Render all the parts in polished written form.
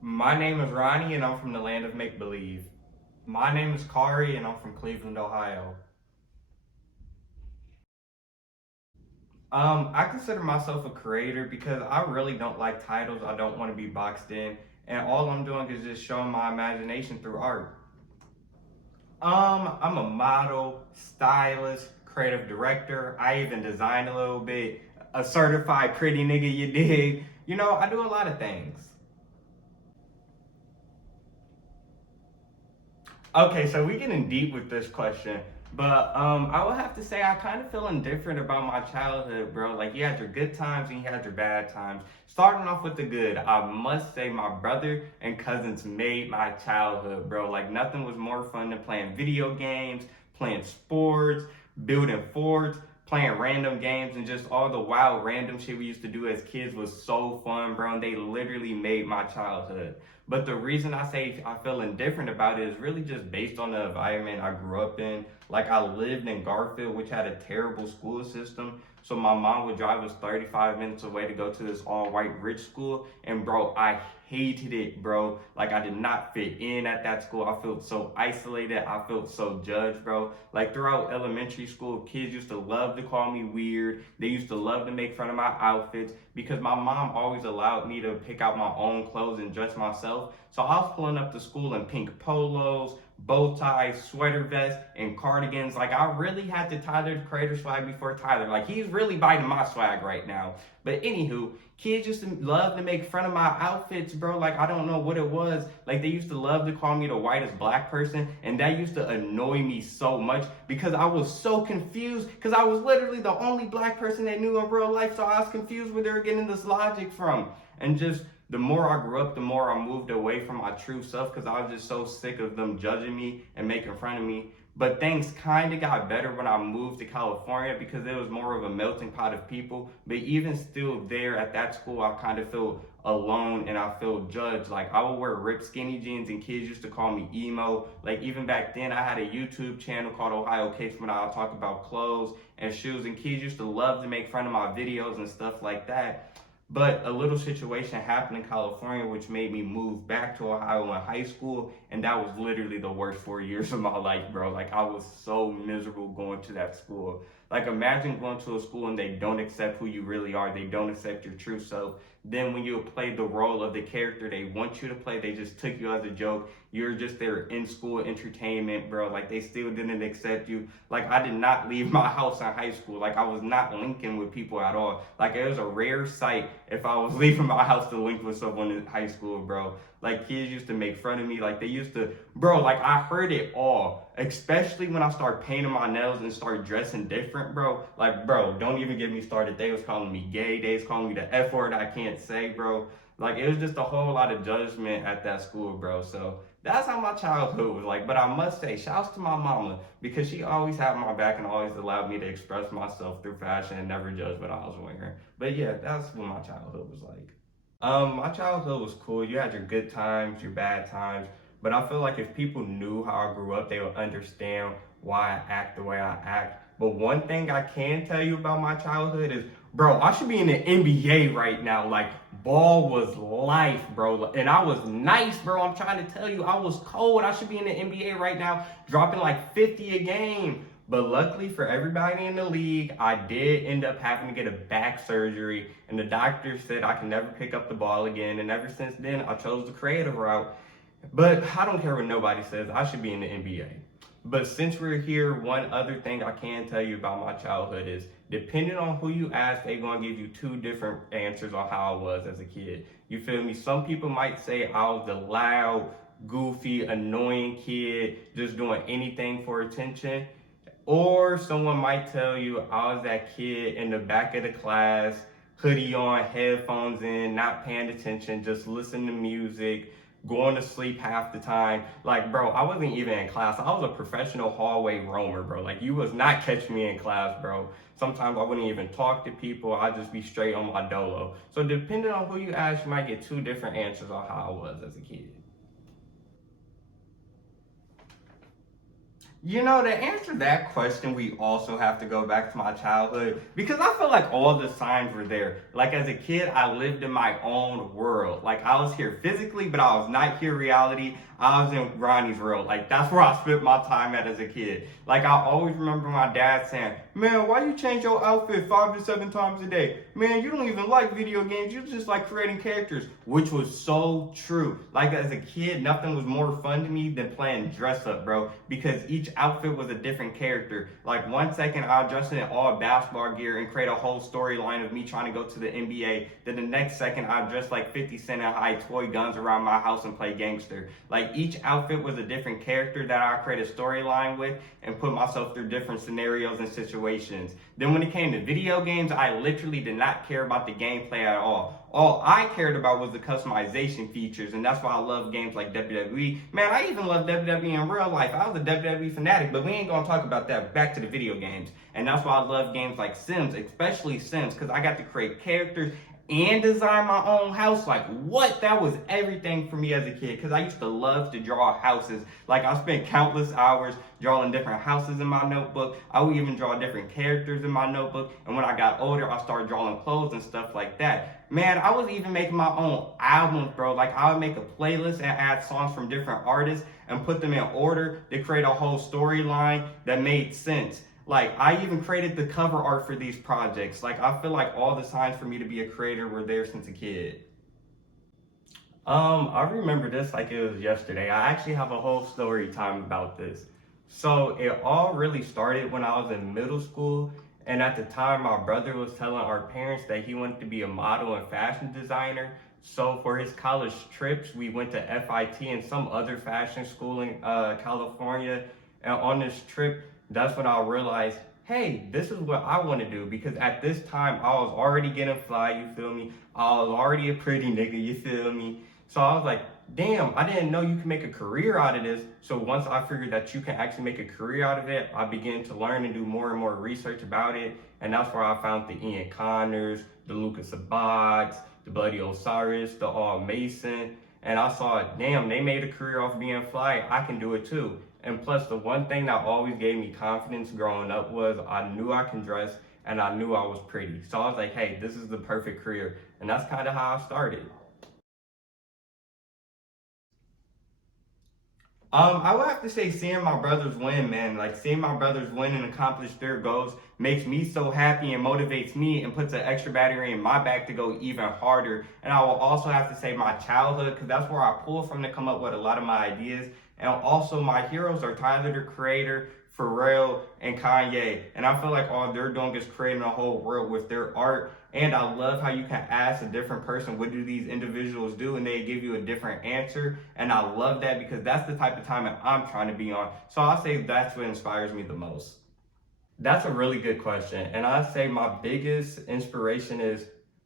My name is Ronnie and I'm from the land of make believe. My name is Khari and I'm from Cleveland, Ohio. I consider myself a creator because I really don't like titles. I don't want to be boxed in, and all I'm doing is just showing my imagination through art. I'm a model, stylist, creative director. I even design a little bit. A certified pretty nigga, you dig? I do a lot of things. Okay, so we getting deep with this question, but I would have to say I kind of feel indifferent about my childhood, bro. Like you had your good times and you had your bad times. Starting off with the good, I must say my brother and cousins made my childhood, bro. Like nothing was more fun than playing video games, playing sports, building forts, playing random games, and just all the wild random shit we used to do as kids was so fun, bro. And they literally made my childhood. But the reason I say I feel indifferent about it is really just based on the environment I grew up in. Like I lived in Garfield, which had a terrible school system. So my mom would drive us 35 minutes away to go to this all-white rich school. And bro, I hated it, bro. Like I did not fit in at that school. I felt so isolated. I felt so judged, bro. Like throughout elementary school, kids used to love to call me weird. They used to love to make fun of my outfits because my mom always allowed me to pick out my own clothes and dress myself. So I was pulling up to school in pink polos, bow ties, sweater vests, and cardigans. Like I really had to Tyler the Creator swag before Tyler. Like he's really biting my swag right now. But anywho, kids used to love to make fun of my outfits, bro. Like I don't know what it was. Like they used to love to call me the whitest black person, and that used to annoy me so much because I was so confused. Because I was literally the only black person they knew in real life, so I was confused where they were getting this logic from. And just the more I grew up, the more I moved away from my true self because I was just so sick of them judging me and making fun of me. But things kind of got better when I moved to California because it was more of a melting pot of people. But even still there at that school, I kind of felt alone and I felt judged. Like I would wear ripped skinny jeans and kids used to call me emo. Like even back then, I had a YouTube channel called Ohio Kicks when I would talk about clothes and shoes, and kids used to love to make fun of my videos and stuff like that. But a little situation happened in California which made me move back to Ohio in high school, and that was literally the worst 4 years of my life, bro. Like I was so miserable going to that school. Like imagine going to a school and they don't accept who you really are. They don't accept your true self. Then when you play the role of the character they want you to play, they just took you as a joke. You're just their in school entertainment, bro. Like they still didn't accept you. Like I did not leave my house in high school. Like I was not linking with people at all. Like it was a rare sight if I was leaving my house to link with someone in high school, bro. Like kids used to make fun of me. Like they used to, bro. Like I heard it all. Especially when I start painting my nails and start dressing different, bro. Like, bro, don't even get me started. They was calling me gay. They was calling me the F word I can't say, bro. Like it was just a whole lot of judgment at that school, bro. So that's how my childhood was like. But I must say, shouts to my mama because she always had my back and always allowed me to express myself through fashion and never judged what I was wearing. But yeah, that's what my childhood was like. My childhood was cool. You had your good times, your bad times, but I feel like if people knew how I grew up, they would understand why I act the way I act. But one thing I can tell you about my childhood is, bro, I should be in the NBA right now. Like, ball was life, bro. And I was nice, bro. I'm trying to tell you, I was cold. I should be in the NBA right now, dropping like 50 a game. But luckily for everybody in the league, I did end up having to get a back surgery, and the doctor said I can never pick up the ball again. And ever since then, I chose the creative route. But I don't care what nobody says, I should be in the NBA. But since we're here, one other thing I can tell you about my childhood is depending on who you ask, they're going to give you two different answers on how I was as a kid. You feel me? Some people might say I was the loud, goofy, annoying kid just doing anything for attention. Or someone might tell you I was that kid in the back of the class, hoodie on, headphones in, not paying attention, just listening to music, going to sleep half the time. Like, bro, I wasn't even in class. I was a professional hallway roamer, bro. Like, you was not catch me in class, bro. Sometimes I wouldn't even talk to people. I'd just be straight on my dolo. So depending on who you ask, you might get two different answers on how I was as a kid. You know, to answer that question, we also have to go back to my childhood because I feel like all the signs were there. Like as a kid, I lived in my own world. Like I was here physically, but I was not here reality. I was in Ronnie's world. Like that's where I spent my time at as a kid. Like I always remember my dad saying, "Man, why you change your outfit 5 to 7 times a day? Man, you don't even like video games. You just like creating characters," which was so true. Like as a kid, nothing was more fun to me than playing dress up, bro, because each outfit was a different character. Like 1 second I'll dress in all basketball gear and create a whole storyline of me trying to go to the NBA. Then the next second I'll dress like 50 Cent and hide toy guns around my house and play gangster. Like each outfit was a different character that I create a storyline with and put myself through different scenarios and situations. Then when it came to video games, I literally did not care about the gameplay at all. All I cared about was the customization features, and that's why I love games like WWE. Man, I even love WWE in real life. I was a WWE fanatic, but we ain't gonna talk about that. Back to the video games. And that's why I love games like Sims, especially Sims, because I got to create characters and design my own house. Like what? That was everything for me as a kid because I used to love to draw houses. Like I spent countless hours drawing different houses in my notebook. I would even draw different characters in my notebook. And when I got older, I started drawing clothes and stuff like that. Man, I was even making my own albums, bro. Like I would make a playlist and add songs from different artists and put them in order to create a whole storyline that made sense. Like I even created the cover art for these projects. Like I feel like all the signs for me to be a creator were there since a kid. I remember this like it was yesterday. I actually have a whole story time about this. So it all really started when I was in middle school, and at the time my brother was telling our parents that he wanted to be a model and fashion designer. So for his college trips, we went to FIT and some other fashion school in California. And on this trip, that's when I realized, hey, this is what I want to do. Because at this time, I was already getting fly, you feel me? I was already a pretty nigga, you feel me? So I was like, damn, I didn't know you can make a career out of this. So once I figured that you can actually make a career out of it, I began to learn and do more and more research about it. And that's where I found the Ian Connors, the Lucas Abads, the Bloody Osiris, the All Mason. And I saw, damn, they made a career off being fly. I can do it too. And plus, the one thing that always gave me confidence growing up was I knew I can dress and I knew I was pretty. So I was like, hey, this is the perfect career. And that's kind of how I started. I would have to say seeing my brothers win, man. Like seeing my brothers win and accomplish their goals makes me so happy and motivates me and puts an extra battery in my back to go even harder. And I will also have to say my childhood because that's where I pull from to come up with a lot of my ideas. And also my heroes are Tyler the Creator, Pharrell, and Kanye. And I feel like all they're doing is creating a whole world with their art. And I love how you can ask a different person, what do these individuals do? And they give you a different answer. And I love that because that's the type of time that I'm trying to be on. So I'll say that's what inspires me the most. That's a really good question. And I say my biggest inspiration is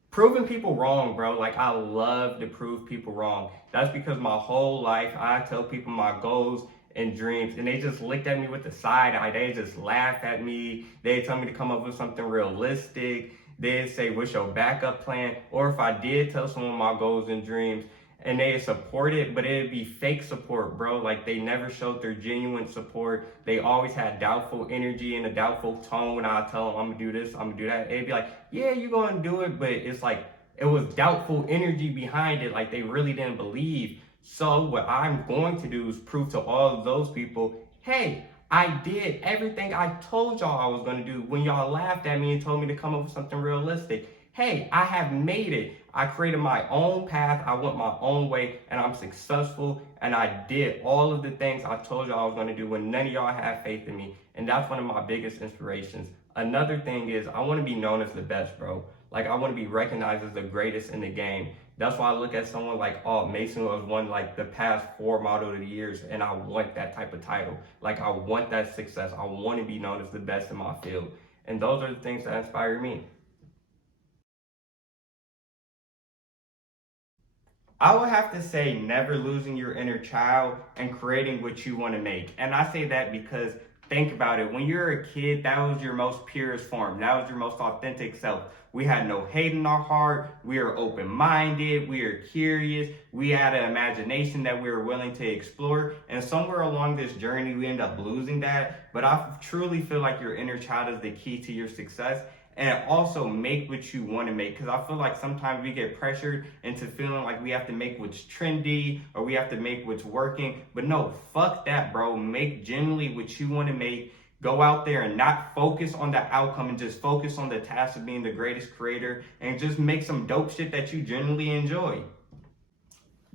proving people wrong, bro. Like I love to prove people wrong. That's because my whole life I tell people my goals and dreams and they just looked at me with the side eye. They just laugh at me. They tell me to come up with something realistic. They'd say, what's your backup plan? Or if I did tell someone my goals and dreams, and they support it, but it'd be fake support, bro. Like they never showed their genuine support. They always had doubtful energy and a doubtful tone when I tell them I'm gonna do this, I'm gonna do that. It'd be like, yeah, you're gonna do it, but it's like it was doubtful energy behind it. Like they really didn't believe. So what I'm going to do is prove to all of those people, hey, I did everything I told y'all I was gonna do when y'all laughed at me and told me to come up with something realistic. Hey, I have made it. I created my own path. I went my own way and I'm successful. And I did all of the things I told y'all I was going to do when none of y'all had faith in me. And that's one of my biggest inspirations. Another thing is I want to be known as the best, bro. Like I want to be recognized as the greatest in the game. That's why I look at someone like Mason who has won like the past 4 model of the years and I want that type of title. Like I want that success. I want to be known as the best in my field. And those are the things that inspire me. I would have to say never losing your inner child and creating what you want to make. And I say that because Think about it. When you're a kid, that was your most purest form. That was your most authentic self. We had no hate in our heart. We were open-minded. We were curious. We had an imagination that we were willing to explore. And somewhere along this journey, we end up losing that. But I truly feel like your inner child is the key to your success. And also make what you want to make, because I feel like sometimes we get pressured into feeling like we have to make what's trendy or we have to make what's working. But no, fuck that, bro. Make genuinely what you want to make. Go out there and not focus on the outcome and just focus on the task of being the greatest creator, and just make some dope shit that you genuinely enjoy.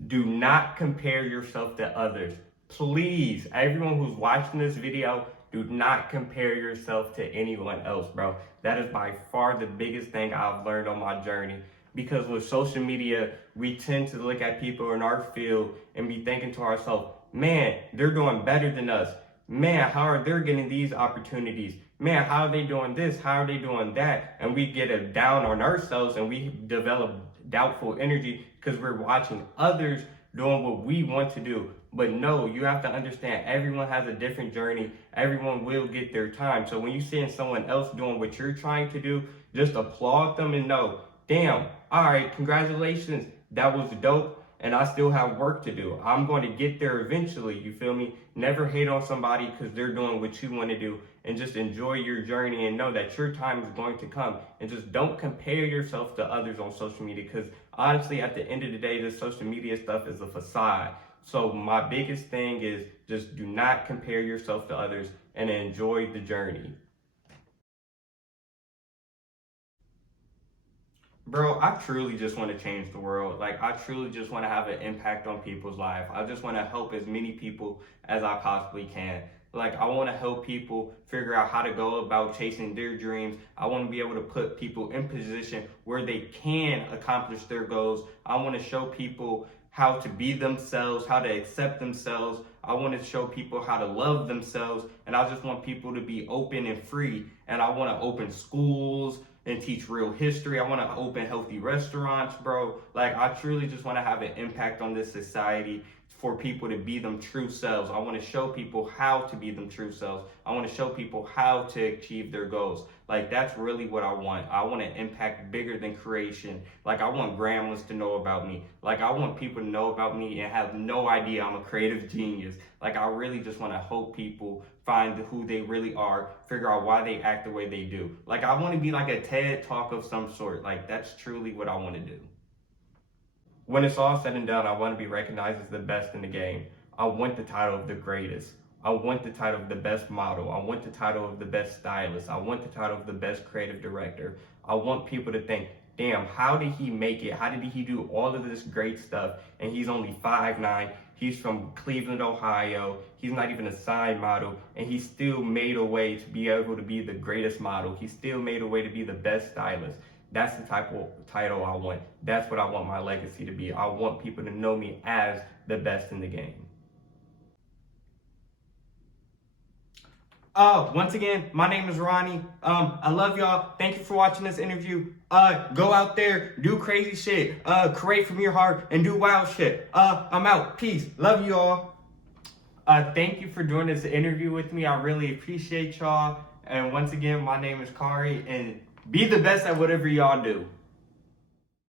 Do not compare yourself to others. Please, everyone who's watching this video, do not compare yourself to anyone else, bro. That is by far the biggest thing I've learned on my journey. Because with social media, we tend to look at people in our field and be thinking to ourselves, man, they're doing better than us. Man, how are they getting these opportunities? Man, how are they doing this? How are they doing that? And we get a down on ourselves and we develop doubtful energy because we're watching others doing what we want to do. But no, you have to understand everyone has a different journey. Everyone will get their time. So when you see someone else doing what you're trying to do, just applaud them and know, damn, all right, congratulations. That was dope. And I still have work to do. I'm going to get there eventually. You feel me? Never hate on somebody because they're doing what you want to do, and just enjoy your journey and know that your time is going to come. And just don't compare yourself to others on social media, because honestly, at the end of the day, this social media stuff is a facade. So my biggest thing is just do not compare yourself to others and enjoy the journey. Bro, I truly just want to change the world. Like, I truly just want to have an impact on people's life. I just want to help as many people as I possibly can. Like, I want to help people figure out how to go about chasing their dreams. I want to be able to put people in position where they can accomplish their goals. I want to show people how to be themselves, how to accept themselves. I want to show people how to love themselves. And I just want people to be open and free. And I want to open schools and teach real history. I want to open healthy restaurants, bro. Like, I truly just want to have an impact on this society for people to be them true selves. I want to show people how to be them true selves. I want to show people how to achieve their goals. Like, that's really what I want. I want an impact bigger than creation. Like, I want grandmas to know about me. Like, I want people to know about me and have no idea I'm a creative genius. Like, I really just want to help people find who they really are, figure out why they act the way they do. Like, I want to be like a TED Talk of some sort. Like, that's truly what I want to do. When it's all said and done, I want to be recognized as the best in the game. I want the title of the greatest. I want the title of the best model. I want the title of the best stylist. I want the title of the best creative director. I want people to think, damn, how did he make it? How did he do all of this great stuff? And he's only 5'9". He's from Cleveland, Ohio. He's not even a sign model. And he still made a way to be able to be the greatest model. He still made a way to be the best stylist. That's the type of title I want. That's what I want my legacy to be. I want people to know me as the best in the game. Once again, my name is Ronnie. I love y'all. Thank you for watching this interview. Go out there, do crazy shit. Create from your heart and do wild shit. I'm out. Peace. Love you all. Thank you for doing this interview with me. I really appreciate y'all. And once again, my name is Khari, and be the best at whatever y'all do.